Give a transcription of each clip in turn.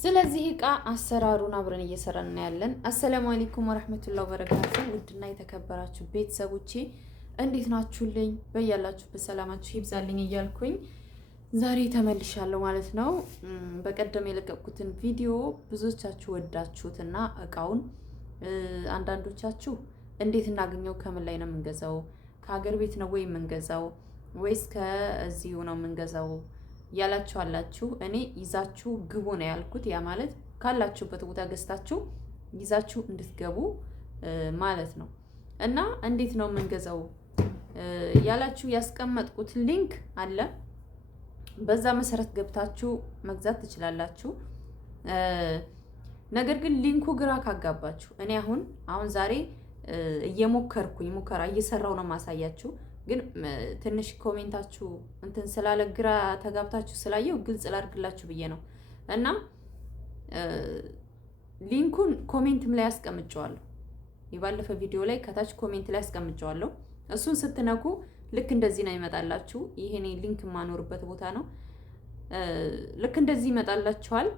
ስለዚህ እቃ አሰራሩን አብረን እየሰራን ያለን። አሰላሙ አለይኩም ወራህመቱላሂ ወበረካቱ። ውድና የተከበራችሁ ቤተሰቦቼ እንዴት ናችሁልኝ? በያላችሁበት ሰላማችሁ ይብዛልኝ እያልኩኝ ዛሬ ተመልሻለሁ ማለት ነው። በቀደም የለቀቁትን ቪዲዮ ብዙዎቻችሁ ወዳችሁትና እቃውን አንዳንዶቻችሁ እንዴት እናገኘው፣ ከምን ላይ ነው የምንገዛው፣ ከሀገር ቤት ነው ወይ የምንገዛው ወይስ ከዚሁ ነው የምንገዛው ያላችሁ አላችሁ። እኔ ይዛችሁ ግቡ ነው ያልኩት። ያ ማለት ካላችሁበት ቦታ ገዝታችሁ ይዛችሁ እንድትገቡ ማለት ነው። እና እንዴት ነው የምንገዛው ያላችሁ ያስቀመጥኩት ሊንክ አለ። በዛ መሰረት ገብታችሁ መግዛት ትችላላችሁ። ነገር ግን ሊንኩ ግራ ካጋባችሁ እኔ አሁን ዛሬ ሙከራ እየሰራው ነው ማሳያችሁ። ግን ትንሽ ኮሜንታችሁ እንትን ስላለ ግራ ተጋብታችሁ ስላየው ግልጽ ላድርግላችሁ ብዬ ነው። እና ሊንኩን ኮሜንትም ላይ አስቀምጨዋለሁ። የባለፈ ቪዲዮ ላይ ከታች ኮሜንት ላይ አስቀምጨዋለሁ። እሱን ስትነኩ ልክ እንደዚህ ነው ይመጣላችሁ። ይሄኔ ሊንክ የማኖርበት ቦታ ነው። ልክ እንደዚህ ይመጣላችኋል።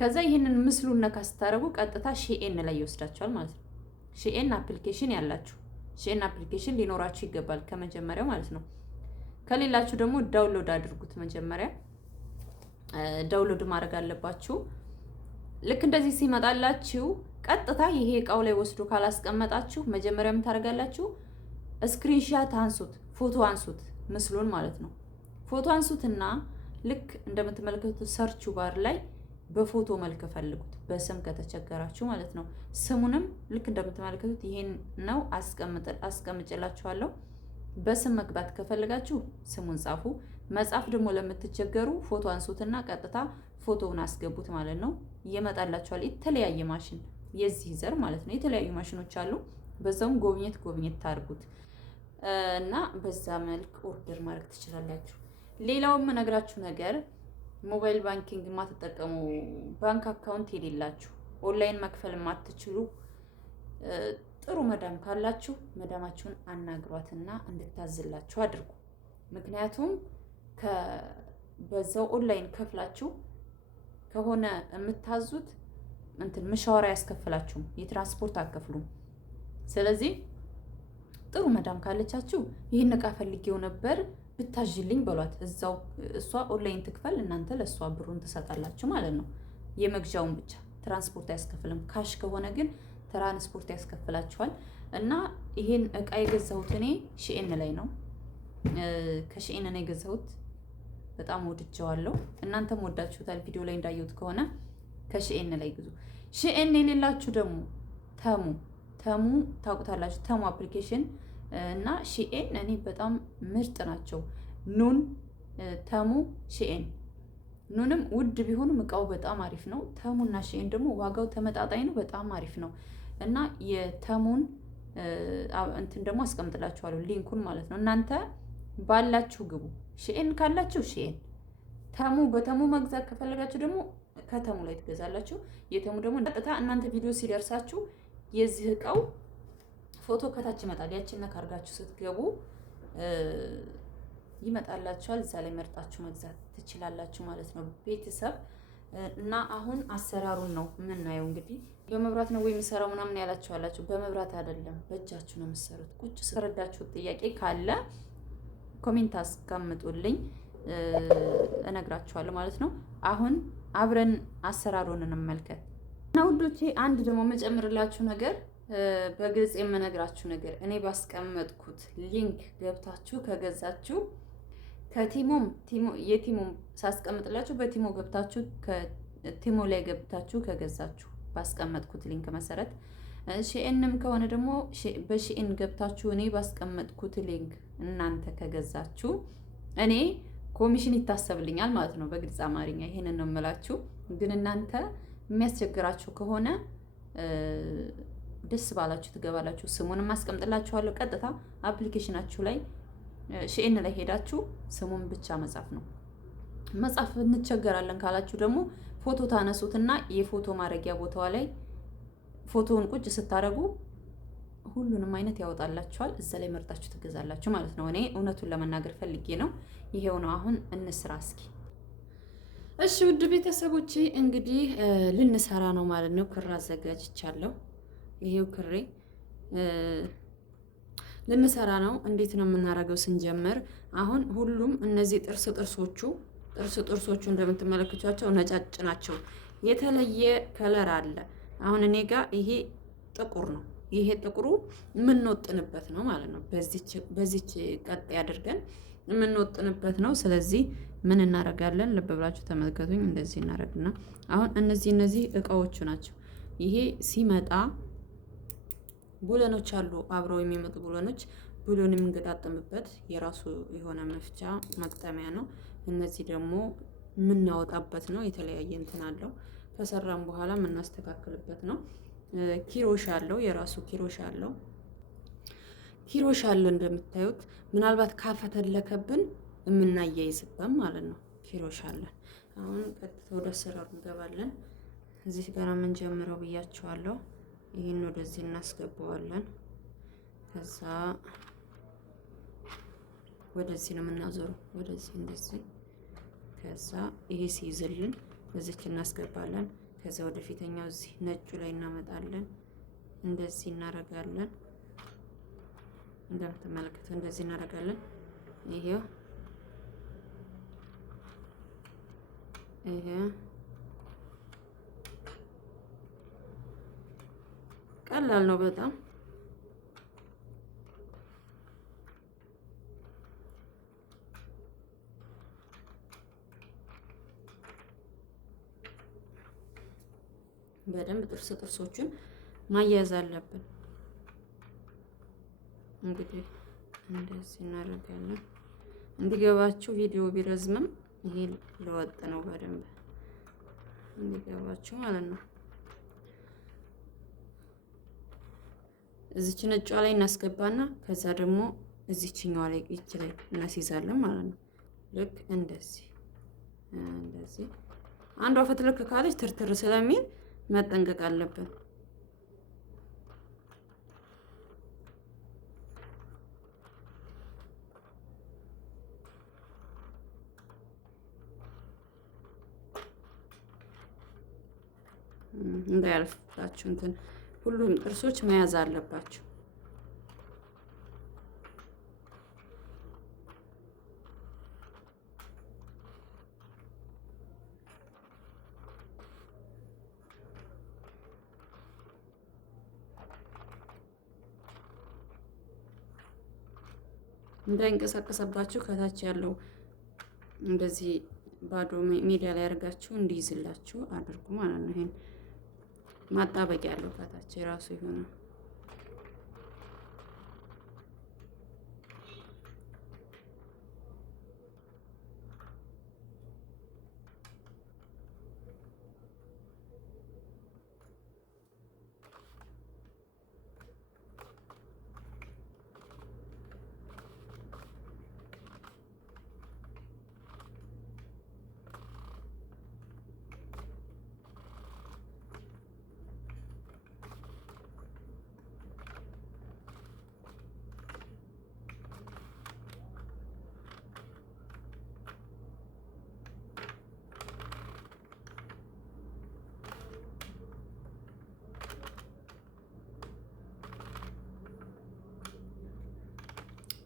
ከዛ ይሄንን ምስሉን ነካ ስታደርጉ ቀጥታ ሺኤን ላይ ይወስዳችኋል ማለት ነው። ሺኤን አፕሊኬሽን ያላችሁ ሺኤን አፕሊኬሽን ሊኖራችሁ ይገባል ከመጀመሪያው ማለት ነው። ከሌላችሁ ደግሞ ዳውንሎድ አድርጉት። መጀመሪያ ዳውንሎድ ማድረግ አለባችሁ። ልክ እንደዚህ ሲመጣላችሁ ቀጥታ ይሄ እቃው ላይ ወስዶ ካላስቀመጣችሁ መጀመሪያ ምን ታደርጋላችሁ? ስክሪንሻት አንሱት፣ ፎቶ አንሱት፣ ምስሉን ማለት ነው። ፎቶ አንሱትና ልክ እንደምትመለከቱት ሰርች ባር ላይ በፎቶ መልክ ፈልጉት፣ በስም ከተቸገራችሁ ማለት ነው። ስሙንም ልክ እንደምትመለከቱት ይሄን ነው አስቀምጭላችኋለሁ። በስም መግባት ከፈለጋችሁ ስሙን ጻፉ። መጻፍ ደግሞ ለምትቸገሩ ፎቶ አንሱትና ቀጥታ ፎቶውን አስገቡት ማለት ነው። ይመጣላችኋል። የተለያየ ማሽን የዚህ ዘር ማለት ነው። የተለያዩ ማሽኖች አሉ። በዛውም ጎብኘት ታርጉት እና በዛ መልክ ኦርደር ማድረግ ትችላላችሁ። ሌላውም የምነግራችሁ ነገር ሞባይል ባንኪንግ የማትጠቀሙ ባንክ አካውንት የሌላችሁ ኦንላይን መክፈል የማትችሉ ጥሩ መዳም ካላችሁ መዳማችሁን አናግሯትና እንድታዝላችሁ አድርጉ። ምክንያቱም በዛው ኦንላይን ከፍላችሁ ከሆነ የምታዙት ምሻወራ ያስከፍላችሁም፣ የትራንስፖርት አከፍሉም። ስለዚህ ጥሩ መዳም ካለቻችሁ ይህን እቃ ፈልጌው ነበር ብታዥልኝ በሏት። እዛው እሷ ኦንላይን ትክፈል፣ እናንተ ለእሷ ብሩን ትሰጣላችሁ ማለት ነው። የመግዣውን ብቻ ትራንስፖርት አያስከፍልም። ካሽ ከሆነ ግን ትራንስፖርት ያስከፍላችኋል። እና ይሄን እቃ የገዛሁት እኔ ሺኤን ላይ ነው። ከሺኤን ነው የገዛሁት። በጣም ወድጀዋለሁ። እናንተም ወዳችሁታል። ቪዲዮ ላይ እንዳየሁት ከሆነ ከሺኤን ላይ ግዙ። ሺኤን የሌላችሁ ደግሞ ተሙ ታውቁታላችሁ። ተሙ አፕሊኬሽን እና ሺኤን እኔ በጣም ምርጥ ናቸው። ኑን፣ ተሙ፣ ሺኤን። ኑንም ውድ ቢሆንም እቃው በጣም አሪፍ ነው። ተሙና ሺኤን ደግሞ ዋጋው ተመጣጣኝ ነው፣ በጣም አሪፍ ነው። እና የተሙን እንትን ደግሞ አስቀምጥላችኋለሁ ሊንኩን ማለት ነው። እናንተ ባላችሁ ግቡ። ሺኤን ካላችሁ ሺኤን፣ በተሙ መግዛት ከፈለጋችሁ ደግሞ ከተሙ ላይ ትገዛላችሁ። የተሙ ደግሞ ቀጥታ እናንተ ቪዲዮ ሲደርሳችሁ የዚህ እቃው ፎቶ ከታች ይመጣል። ያችን ነካ አድርጋችሁ ስትገቡ ይመጣላችኋል። እዛ ላይ መርጣችሁ መግዛት ትችላላችሁ ማለት ነው ቤተሰብ። እና አሁን አሰራሩን ነው የምናየው። እንግዲህ በመብራት ነው ወይ የሚሰራው ምናምን ያላችኋላችሁ። በመብራት አይደለም፣ በእጃችሁ ነው የምትሰሩት። ቁጭ ስለረዳችሁት ጥያቄ ካለ ኮሜንት አስቀምጡልኝ፣ እነግራችኋለሁ ማለት ነው። አሁን አብረን አሰራሩን እንመልከት እና ውዶቼ፣ አንድ ደግሞ መጨምርላችሁ ነገር፣ በግልጽ የምነግራችሁ ነገር፣ እኔ ባስቀመጥኩት ሊንክ ገብታችሁ ከገዛችሁ የቲሞም ሳስቀምጥላችሁ በቲሞ ገብታችሁ ከቲሞ ላይ ገብታችሁ ከገዛችሁ ባስቀመጥኩት ሊንክ መሰረት፣ ሺኤንም ከሆነ ደግሞ በሺኤን ገብታችሁ እኔ ባስቀመጥኩት ሊንክ እናንተ ከገዛችሁ እኔ ኮሚሽን ይታሰብልኛል ማለት ነው። በግልጽ አማርኛ ይሄንን ነው የምላችሁ። ግን እናንተ የሚያስቸግራችሁ ከሆነ ደስ ባላችሁ ትገባላችሁ። ስሙንም አስቀምጥላችኋለሁ። ቀጥታ አፕሊኬሽናችሁ ላይ ሺኤን ላይ ሄዳችሁ ስሙን ብቻ መጻፍ ነው። መጻፍ እንቸገራለን ካላችሁ ደግሞ ፎቶ ታነሱትና የፎቶ ማድረጊያ ቦታዋ ላይ ፎቶውን ቁጭ ስታደርጉ ሁሉንም አይነት ያወጣላችኋል። እዛ ላይ መርጣችሁ ትገዛላችሁ ማለት ነው። እኔ እውነቱን ለመናገር ፈልጌ ነው። ይሄው ነው። አሁን እንስራ እስኪ እሺ ውድ ቤተሰቦቼ እንግዲህ ልንሰራ ነው ማለት ነው። ክር አዘጋጅቻለሁ። ይሄው ክሬ ልንሰራ ነው። እንዴት ነው የምናደርገው? ስንጀምር አሁን ሁሉም እነዚህ ጥርሶቹ እንደምትመለከቷቸው ነጫጭ ናቸው። የተለየ ከለር አለ። አሁን እኔ ጋር ይሄ ጥቁር ነው። ይሄ ጥቁሩ የምንወጥንበት ነው ማለት ነው። በዚች ቀጥ አድርገን የምንወጥንበት ነው። ስለዚህ ምን እናደርጋለን? ልብ ብላችሁ ተመልከቱኝ። እንደዚህ እናደርግና አሁን እነዚህ እቃዎቹ ናቸው። ይሄ ሲመጣ ቡለኖች አሉ፣ አብረው የሚመጡ ቡለኖች፣ ቡለን የምንገጣጠምበት የራሱ የሆነ መፍቻ መቅጠሚያ ነው። እነዚህ ደግሞ የምናወጣበት ነው። የተለያየ እንትን አለው። ከሰራም በኋላ የምናስተካክልበት ነው። ኪሮሽ አለው፣ የራሱ ኪሮሽ አለው። ኪሮሽ አለ እንደምታዩት። ምናልባት ካፈተለከብን የምናያይዝበት ማለት ነው። ኪሮሽ አለን። አሁን ቀጥታ ወደ አሰራሩ እንገባለን። እዚህ ጋር የምንጀምረው ብያችኋለሁ። ይህን ወደዚህ እናስገባዋለን። ከዛ ወደዚህ ነው የምናዞረው፣ ወደዚህ እንደዚህ። ከዛ ይሄ ሲይዝልን በዚች እናስገባለን። ከዛ ወደ ፊተኛው እዚህ ነጩ ላይ እናመጣለን። እንደዚህ እናደርጋለን። እንደምትመለከቱ እንደዚህ እናደርጋለን። ይሄው ቀላል ነው በጣም። በደንብ ጥርሶቹን ማያያዝ አለብን። እንግዲህ እንደዚህ እናደርጋለን። እንዲገባችሁ ቪዲዮ ቢረዝምም ይሄ ለወጥ ነው፣ በደንብ እንዲገባችሁ ማለት ነው። እዚች ነጯ ላይ እናስገባና ከዛ ደግሞ እዚችኛዋ ላይ እቺ ላይ እናስይዛለን ማለት ነው። ልክ እንደዚህ አንዷ ፈትልክ ካለች ትርትር ስለሚል መጠንቀቅ አለብን። እንዳያልፍባችሁ እንትን ሁሉም ጥርሶች መያዝ አለባችሁ። እንዳይንቀሳቀሰባችሁ ከታች ያለው እንደዚህ ባዶ ሜዳ ላይ አድርጋችሁ እንዲይዝላችሁ አድርጉ ማለት ነው። ይሄን ማጣበቂያ ያለው ከታች የራሱ የሆነ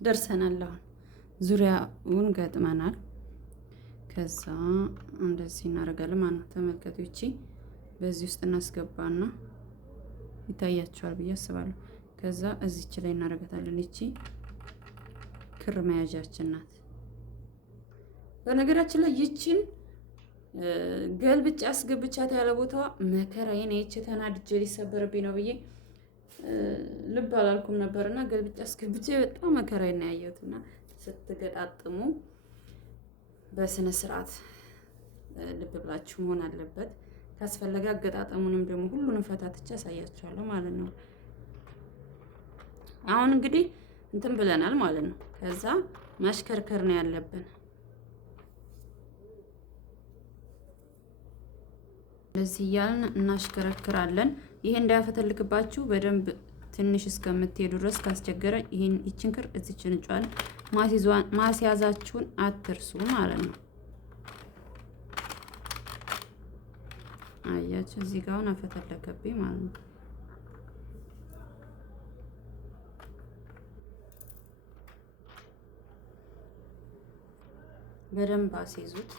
ደርሰናል። አሁን ዙሪያውን ገጥመናል። ከዛ እንደዚህ እናደርጋለን ማለት ነው። ተመልከቱ። እቺ በዚህ ውስጥ እናስገባና ይታያችኋል ብዬ አስባለሁ። ከዛ እዚች ላይ እናደርጋታለን። እቺ ክር መያዣችን ናት። በነገራችን ላይ ይቺን ገልብጬ አስገብቻት ያለ ቦታዋ መከራዬን አይቼ ተናድጄ ሊሰበርብኝ ነው ብዬ ልብ አላልኩም ነበርና ገልብጬ አስገብቼ በጣም መከራዬን ነው ያየሁትና ስትገጣጥሙ በስነ ስርዓት ልብ ብላችሁ መሆን አለበት። ካስፈለገ አገጣጠሙንም ደግሞ ሁሉንም ፈታትቼ አሳያችኋለሁ ማለት ነው። አሁን እንግዲህ እንትን ብለናል ማለት ነው። ከዛ ማሽከርከር ነው ያለብን። ለዚህ እያልን እናሽከረክራለን። ይሄ እንዳያፈተልክባችሁ በደንብ ትንሽ እስከምትሄዱ ድረስ ካስቸገረ ይችን ክር እዚችን ጫን ማስያዛችሁን አትርሱ ማለት ነው። አያችሁ እዚህ ጋር አሁን አፈተለከብኝ ማለት ነው። በደንብ አስይዙት።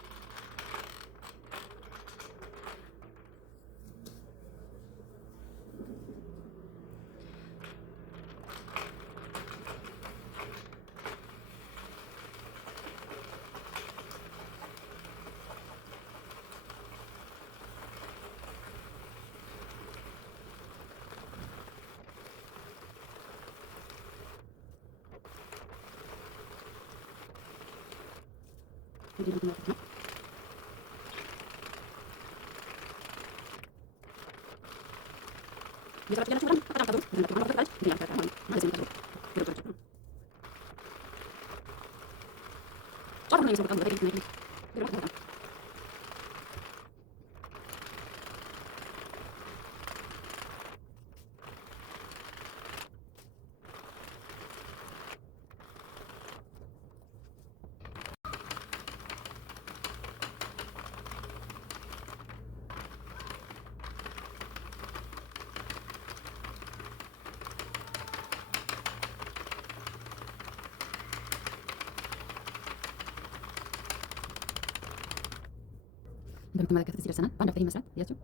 እንደምትመለከቱት እዚህ ደርሰናል። በአንድ አፍታ ይመስላል ያችሁ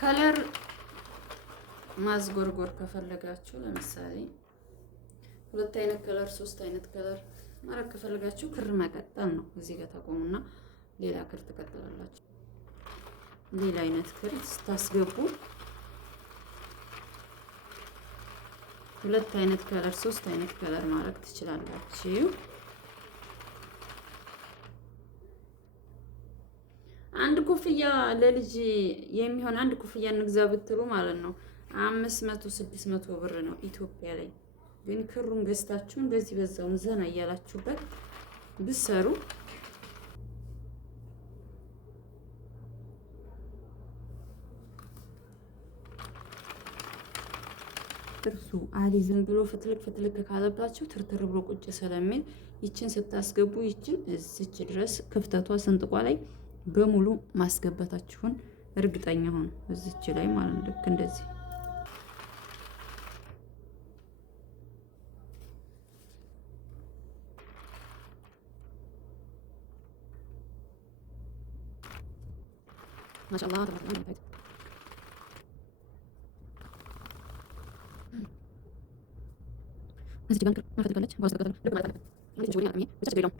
ከለር ማዝጎርጎር ከፈለጋችሁ ለምሳሌ ሁለት አይነት ከለር፣ ሶስት አይነት ከለር ማድረግ ከፈለጋችሁ ክር መቀጠል ነው። እዚህ ጋር ታቆሙና ሌላ ክር ትቀጥላላችሁ። ሌላ አይነት ክር ስታስገቡ ሁለት አይነት ከለር፣ ሶስት አይነት ከለር ማድረግ ትችላላችሁ። አንድ ኮፍያ ለልጅ የሚሆን አንድ ኮፍያ እንግዛ ብትሉ ማለት ነው 500 600 ብር ነው ኢትዮጵያ ላይ። ግን ክሩን ገዝታችሁ እንደዚህ በዛውም ዘና እያላችሁበት ብሰሩ ጥርሱ አሊ ዝም ብሎ ፍትልክ ካለባችሁ ትርትር ብሎ ቁጭ ስለሚል ይችን ስታስገቡ ይችን እዚች ድረስ ክፍተቷ ስንጥቋ ላይ በሙሉ ማስገባታችሁን እርግጠኛ ሆኑ። እዚች ላይ ማለት ነው። ልክ እንደዚህ ማሻአላህ ተባረከ። እዚህ ጋር ማለት ትፈልጋለች ባስ ተከተለ ልክ ማለት ነው። እንዴት ጆሪ አለኝ ብቻ ጀሪው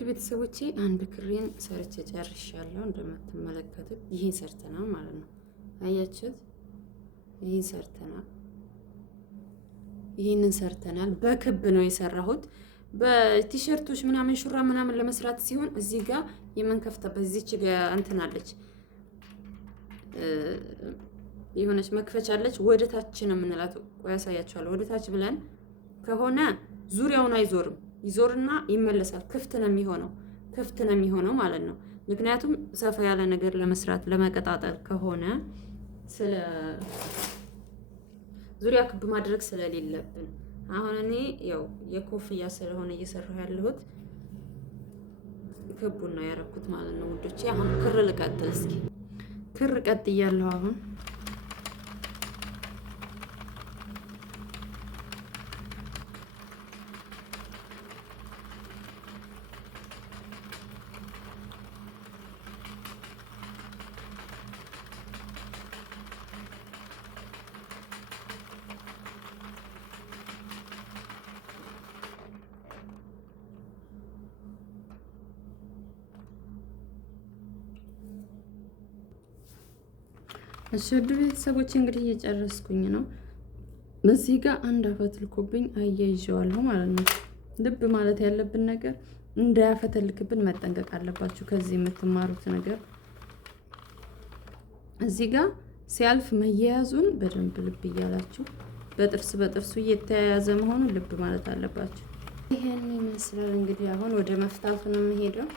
ቤተሰቦቼ አንድ ክሬን ሰርቼ ጨርሻለሁ። እንደምትመለከቱት ይሄን ሰርተናል ማለት ነው። አያችሁት? ይሄን ሰርተናል። ይሄንን ሰርተናል። በክብ ነው የሰራሁት። በቲሸርቶች ምናምን ሹራ ምናምን ለመስራት ሲሆን እዚህ ጋር የምንከፍተበት እዚች ጋር እንትን አለች፣ የሆነች መክፈቻ አለች። ወደ ታች ነው የምንላት። ቆይ ያሳያችኋለሁ። ወደ ታች ብለን ከሆነ ዙሪያውን አይዞርም፣ ይዞርና ይመለሳል። ክፍት ነው የሚሆነው ማለት ነው። ምክንያቱም ሰፋ ያለ ነገር ለመስራት ለመቀጣጠል ከሆነ ስለ ዙሪያ ክብ ማድረግ ስለሌለብን አሁን እኔ ያው የኮፍያ ስለሆነ እየሰራሁ ያለሁት ክቡን ነው ያደረኩት ማለት ነው ውዶቼ። አሁን ክር ልቀጥል እስኪ። ክር ቀጥያለሁ አሁን እሺ ውድ ቤተሰቦቼ እንግዲህ እየጨረስኩኝ ነው። በዚህ ጋር አንድ አፈትልኮብኝ አያይዤዋለሁ ማለት ነው። ልብ ማለት ያለብን ነገር እንዳያፈተልክብን መጠንቀቅ አለባችሁ። ከዚህ የምትማሩት ነገር እዚህ ጋር ሲያልፍ መያያዙን በደንብ ልብ እያላችሁ በጥርሱ እየተያያዘ መሆኑን ልብ ማለት አለባችሁ። ይሄን ይመስላል እንግዲህ አሁን ወደ መፍታቱ ነው የምሄደው።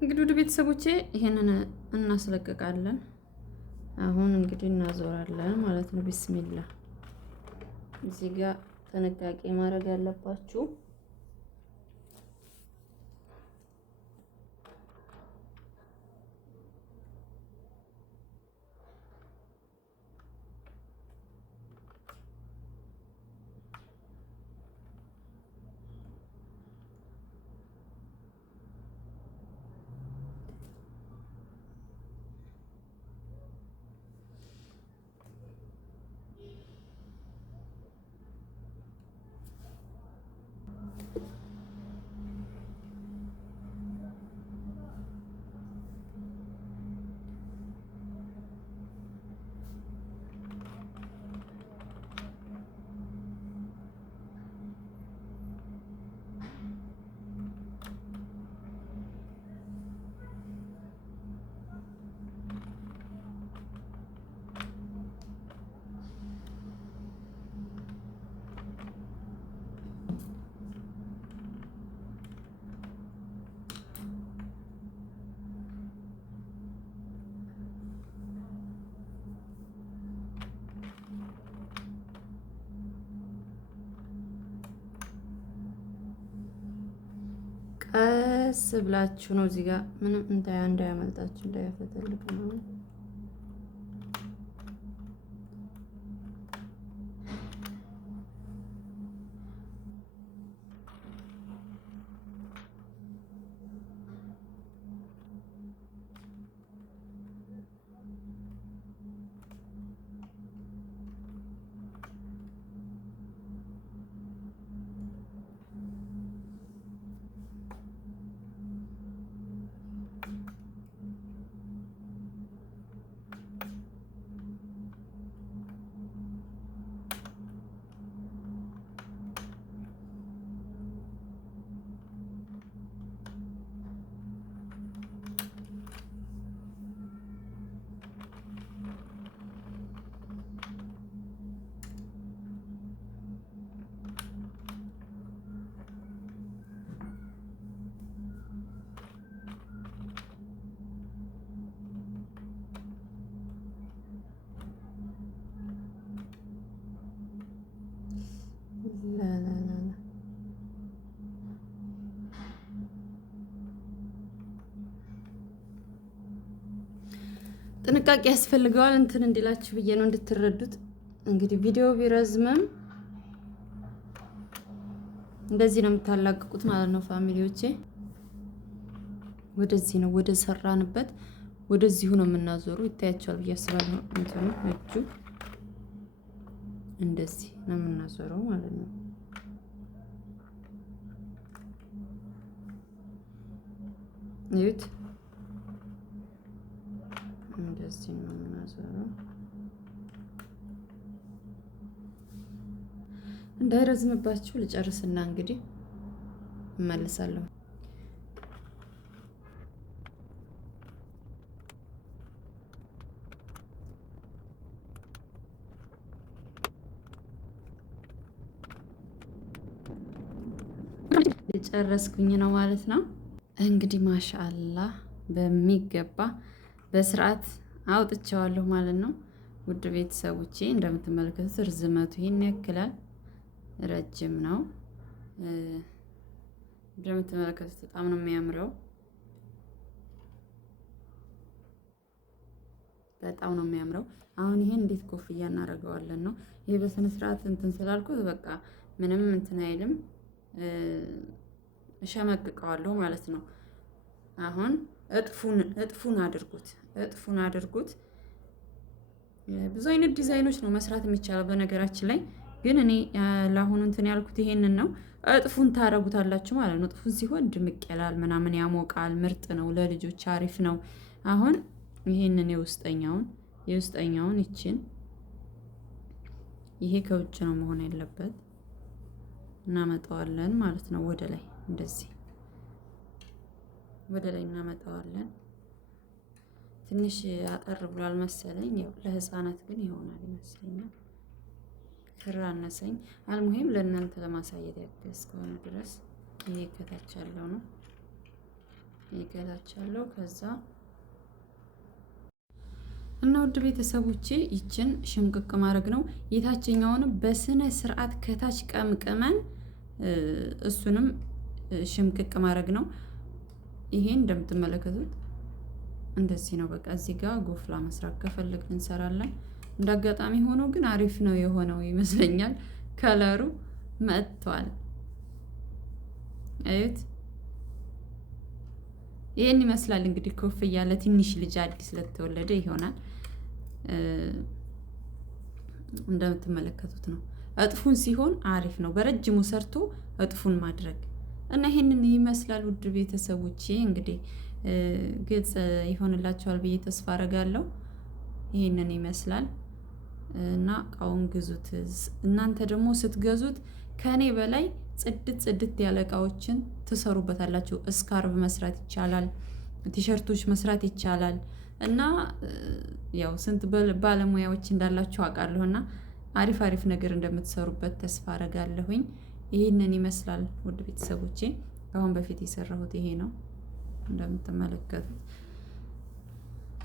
እንግዲህ ወደ ቤተሰቦቼ ይሄንን እናስለቅቃለን። አሁን እንግዲህ እናዞራለን ማለት ነው። ቢስሚላህ እዚህ ጋር ጥንቃቄ ማድረግ ያለባችሁ ቀስ ብላችሁ ነው እዚህ ጋር ምንም እንዳያመልጣችሁ እንዳያፈተልቅ ነው። ጥንቃቄ ያስፈልገዋል። እንትን እንዲላችሁ ብዬ ነው እንድትረዱት። እንግዲህ ቪዲዮ ቢረዝምም እንደዚህ ነው የምታላቅቁት ማለት ነው ፋሚሊዎቼ። ወደዚህ ነው ወደ ሰራንበት ወደዚሁ ነው የምናዞሩ። ይታያቸዋል ብዬ አስባለሁ። እንትኑ እጁ እንደዚህ ነው የምናዞረው ማለት ነው። እዩት፣ እንደዚህ ነው የምናዞረው። እንዳይረዝምባችሁ ልጨርስና እንግዲህ እመልሳለሁ። የጨረስኩኝ ነው ማለት ነው። እንግዲህ ማሻአላህ በሚገባ በስርዓት አውጥቼዋለሁ ማለት ነው። ውድ ቤተሰቦቼ እንደምትመለከቱት ርዝመቱ ይሄን ያክላል፣ ረጅም ነው። እንደምትመለከቱት በጣም ነው የሚያምረው። በጣም ነው የሚያምረው። አሁን ይሄን እንዴት ኮፍያ እናደርገዋለን ነው። ይሄ በስነ ስርዓት እንትን ስላልኩት በቃ ምንም እንትን አይልም፣ እሸመቅቀዋለሁ ማለት ነው። አሁን እጥፉን አድርጉት። ብዙ አይነት ዲዛይኖች ነው መስራት የሚቻለው በነገራችን ላይ፣ ግን እኔ ለአሁኑ እንትን ያልኩት ይሄንን ነው። እጥፉን ታረጉታላችሁ ማለት ነው። እጥፉን ሲሆን ድምቅ ይላል ምናምን ያሞቃል። ምርጥ ነው፣ ለልጆች አሪፍ ነው። አሁን ይሄንን የውስጠኛውን ይችን ይሄ ከውጭ ነው መሆን ያለበት፣ እናመጣዋለን ማለት ነው ወደ ላይ እንደዚህ ወደ ላይ እናመጣዋለን። ትንሽ አጠር ብሏል መሰለኝ። ያው ለህፃናት ግን ይሆናል ይመስለኛል። ክር አነሰኝ። አልሙሂም ለእናንተ ለማሳየት ያክል እስከሆነ ድረስ ይሄ ከታች ያለው ነው። ይሄ ከታች ያለው ከዛ እና ውድ ቤተሰቦቼ ይችን ሽምቅቅ ማድረግ ነው። የታችኛውን በስነ ስርዓት ከታች ቀምቅመን እሱንም ሽምቅቅ ማድረግ ነው። ይሄ እንደምትመለከቱት እንደዚህ ነው። በቃ እዚህ ጋር ጎፍላ መስራት ከፈለግን እንሰራለን። እንደ አጋጣሚ ሆኖ ግን አሪፍ ነው የሆነው ይመስለኛል። ከለሩ መጥቷል። አዩት። ይሄን ይመስላል እንግዲህ ኮፍያ ለትንሽ ልጅ አዲስ ለተወለደ ይሆናል። እንደምትመለከቱት ነው። እጥፉን ሲሆን አሪፍ ነው። በረጅሙ ሰርቶ እጥፉን ማድረግ እና ይሄንን ይመስላል ውድ ቤተሰቦቼ። እንግዲህ ግልጽ ይሆንላችኋል ብዬ ተስፋ አደርጋለሁ። ይሄንን ይመስላል እና እቃውን ግዙት። እናንተ ደግሞ ስትገዙት ከኔ በላይ ጽድት ያለ እቃዎችን ትሰሩበታላችሁ። እስካርብ መስራት ይቻላል፣ ቲሸርቶች መስራት ይቻላል። እና ያው ስንት ባለሙያዎች እንዳላችሁ አውቃለሁ እና አሪፍ ነገር እንደምትሰሩበት ተስፋ አደርጋለሁኝ። ይህንን ይመስላል ውድ ቤተሰቦቼ። ከአሁን በፊት የሰራሁት ይሄ ነው እንደምትመለከቱት።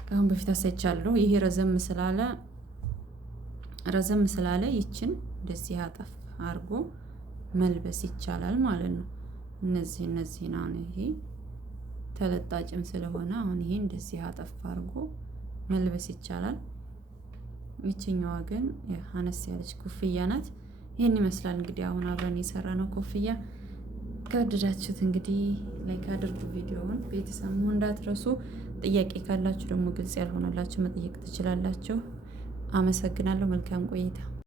ከአሁን በፊት አሳይቻለሁ። ይሄ ረዘም ስላለ ይችን እንደዚህ አጠፍ አድርጎ መልበስ ይቻላል ማለት ነው። እነዚህ ነው። ይሄ ተለጣጭም ስለሆነ አሁን ይሄ እንደዚህ አጠፍ አድርጎ መልበስ ይቻላል። ይችኛዋ ግን አነስ ያለች ኮፍያ ናት። ይሄን ይመስላል እንግዲህ አሁን አብረን የሰራነው ኮፍያ። ከወደዳችሁት እንግዲህ ላይክ አድርጉ ቪዲዮውን። ቤተሰብ መሆን እንዳትረሱ። ጥያቄ ካላችሁ ደግሞ ግልጽ ያልሆነላችሁ መጠየቅ ትችላላችሁ። አመሰግናለሁ። መልካም ቆይታ